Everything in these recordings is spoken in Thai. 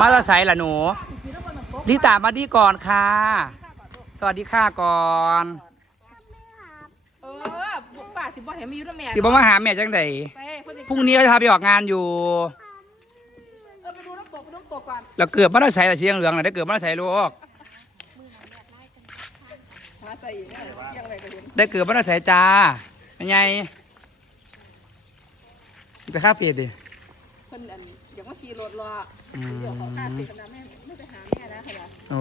มาตะไซล่ะหนูลิตามาดีก่อนค่ะ สวัสดีค่ะก่อนเออป้าสิบ่เห็นมีอยู่แล้วแม่สิบ่มาหาแม่จังไดไปเพิ่นสิพรุ่งนี้เขาจะพาไปออกงานอยู่ เออไปดูน้ำตกไปดูน้ำตกก่อนแล้วเกือบมาตะไซละเชียงเหลืองน่ะได้เกือบมาตะไซลูกหาใส่เนี่ยยังไงก็เห็นได้เกือบมาตะไซจ้าเป็นไงไปคาเฟ่ดิเพิ่นอันอยาก มาขี่รถรออืเดี๋ยวเขาคาดมติดกันนะแม่ไม่ไปหาแม่นะขนาดโอ้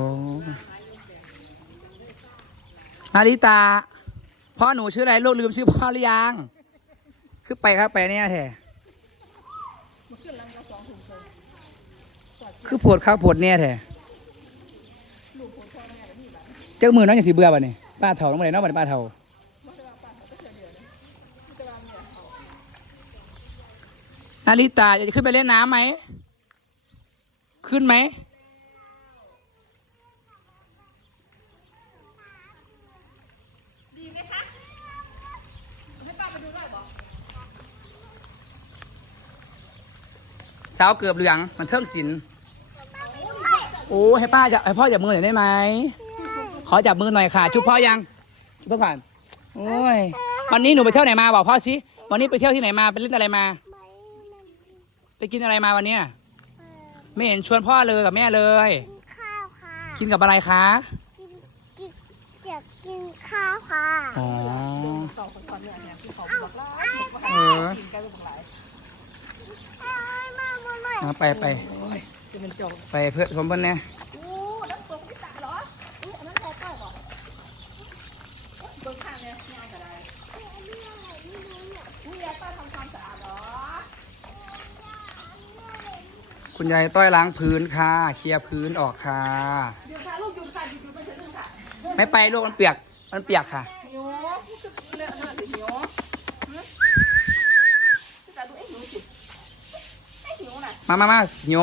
นาริตา พ่อหนูชื่ออะไรลูกลืมชื่อพ่อหรือยัง คือไปครับไปเนี่ยแท้มันขึ้นลังละสองถุงเพิ่นคือปวดข้าวปวดเนี่ยแท้เจ้ามือน้องอย่างสีเบื่อป่ะนี่ป้าเถาน้องอะไรน้องบัดป้าเถา นาริตาจะขึ้นไปเล่นน้ำไหม ขึ้นไหม ดีไหมคะ ให้ป้ามาดูด้วยบอกสาวเกือบเหลืองมันเทิงศิลป์โอ้ให้ป้าจะให้พ่อจับมือหน่อยได้ไหม ขอจับมือหน่อยค่ะ ชุบพ่อยังชุบพ่อก่อน โอ้ย วันนี้หนูไปเที่ยวไหนมาบอกพ่อสิ วันนี้ไปเที่ยวที่ไหนมา ไปเล่นอะไรมา ไปกินอะไรมาวันเนี้ยไม่เห็นชวนพ่อเลยกับแม่เลยข้าวค่ะกินกับอะไรคะ กินกินอยากกินข้าวค่ะอ๋อ สองคนก่อนเนี่ยเนี่ยที่เขาบอกว่าเออกินกันเป็นหลายเอ้ยมามาหน่อยเอาไปไปจะเป็นจงไปเพื่อสมบัติเนี่ยโอ้น้ำตกพิตาเหรออุ้ยอันนั้นแค่ใต้บอกเบิ่งข้างเนี่ยง่ายก็ได้อุ้ยยายป้าทำความสะอาดเหรอ คุณยายต้อยล้างพื้นค่ะ เคลียร์พื้นออกค่ะ หยุดค่ะลูกหยุดค่ะหยุดหยุดไปเถอะลูกค่ะไม่ไปลูกมันเปียก มันเปียกค่ะ หิวเลอะเทอะหิวหือพี่ตาดูเอ๊ะหิวสิเอ๊ะหิวน่ะมามามาโย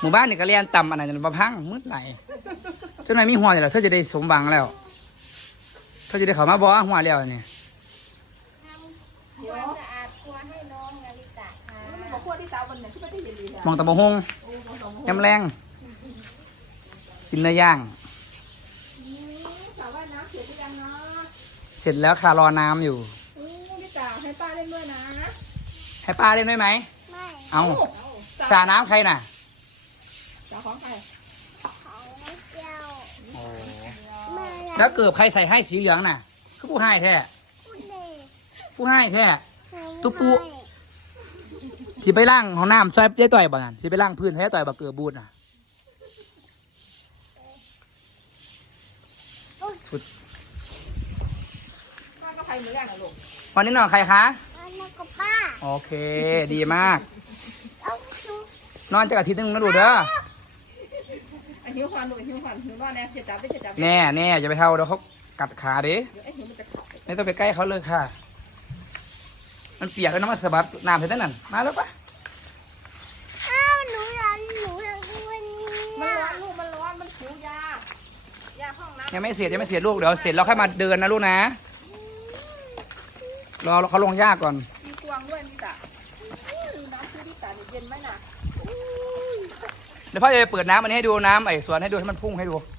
หมู่บ้านนี่ก็เรียนต่ำอันนั้นจะมาพังมืดไหลเจ้านายมีหัวอยู่แล้วเธอจะได้สมหวังแล้ว เธอจะได้เขามาบอกว่าหัวแล้วเนี่หิว สะอาดครัวให้น้องนาริตะ ค่ะมันบอกพวกที่สาววันเนี่ยที่ไม่ได้เห็นดีเนี่ยมองตะบงหงโอ้โหสองคนยำแรงกินเนื้อย่างสาวว่ายน้ำเสร็จหรือยังเนาะเสร็จแล้วค่ะรอน้ำอยู่อู้พี่ตาให้ป้าเล่นด้วยนะให้ป้าเล่นด้วยไหม ไม่เอาสาน้ำใครน่ะ สาวของใครของเจ้าแม่อยากแล้วเกิบใครใส่ให้สีเหลืองน่ะ คือผู้ให้แท้ พูดเด็กผู้ให้แท้ให้ ตุ๊ปุที่ไปล่างห้องน้ำซอยยายต่อยบ่นั่นที่ไปล่างพื้นให้ยายต่อยบ่เกิดบูดน่ะสุดป้าก็ใครมือแรกนะลูกวันนี้นอนกับใครคะอันนั้นก็ป้าโอเค ดีมาก เอาชุบนอนจากอาทิตย์หนึงนะดูเด้อไอ้หิวควันลูกไอ้หิวควันหิวบ้านแน่จะจับไม่จะจับแน่แน่อย่าไปเท่าเดี๋ยวเขากัดขาดิเดี๋ยวไอ้หิวมันจะ ไม่ต้องไปใกล้เขาเลยค่ะ มันเปียกแล้วน้ำมันสะบัดน้ำเห็นนั่นนะมาแล้วปะอ้าวหนูอยากหนูอยากดูวันนี้มันร้อนลูกมันร้อนมันหิวยายาห้องน้ำยังไม่เสร็จยังไม่เสร็จลูกเดี๋ยวเสร็จแล้วค่อยมาเดินนะลูกนะรอเขาลงยากก่อนมีกวางด้วยพี่ตาอู้น้ำซื้อพี่ตาเนี่ยเย็นไหมน่ะ เดี๋ยวพ่อจะไปเปิดน้ำมันให้ดูน้ำไอ้สวนให้ดูให้มันพุ่งให้ดูเ